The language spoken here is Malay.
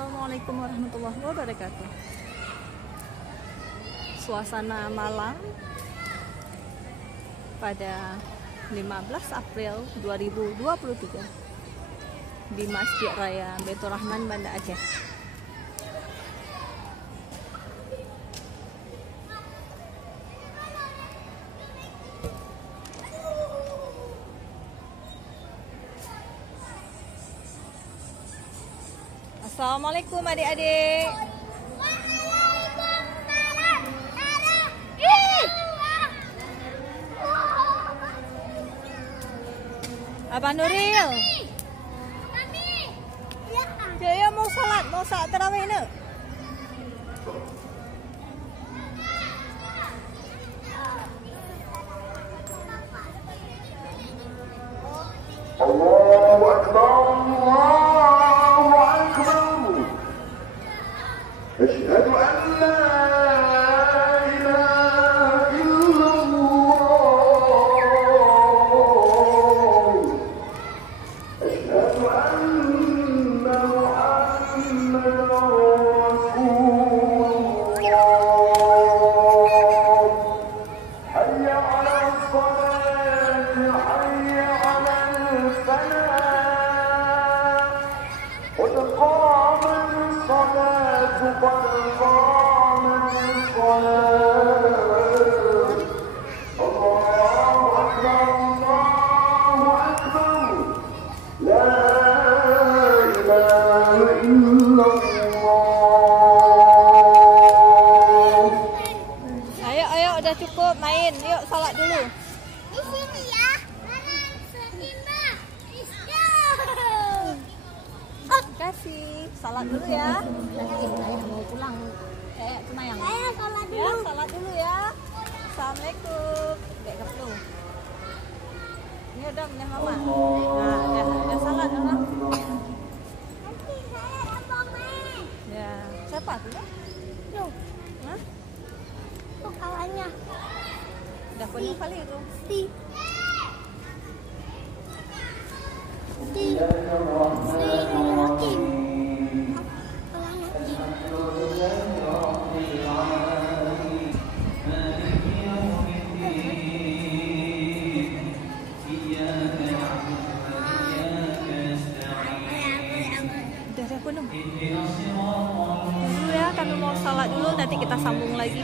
Assalamualaikum warahmatullahi wabarakatuh. Suasana malam pada 15 April 2023 di Masjid Raya Baitur Rahman, Banda Aceh. Assalamualaikum adik-adik. Abang Nuril. Ya, mau salat tarawih nak. Allahu Akbar, Allahu Akbar. Asyhadu an la ilaha illallah. Asyhadu anna Muhammadan Rasulullah. Hayya 'alas salat, hayya 'alal falah. Qad qamat as-salat, qad qamat as-salat. Allahu Akbar, Allahu Akbar. La ilaha illallah. Ayo, udah cukup main. Yuk salat dulu. Di sini ya. Kasih. Salat dulu ya. Ayah mau pulang. Kayak semayang. Ayah salat Ya, dulu. salat dulu ya. Assalamualaikum. Dek kaplu. Ini udah punya mama. Nah, udah salat dah. Nanti saya abang main. Ya, siapa tuh ya? Tuh, Hah? tuh kawannya. Udah penuh kali itu. Si. Hakim. Kawan Hakim. Udah penuh. Dulu ya, kami mau salat dulu, nanti kita sambung lagi.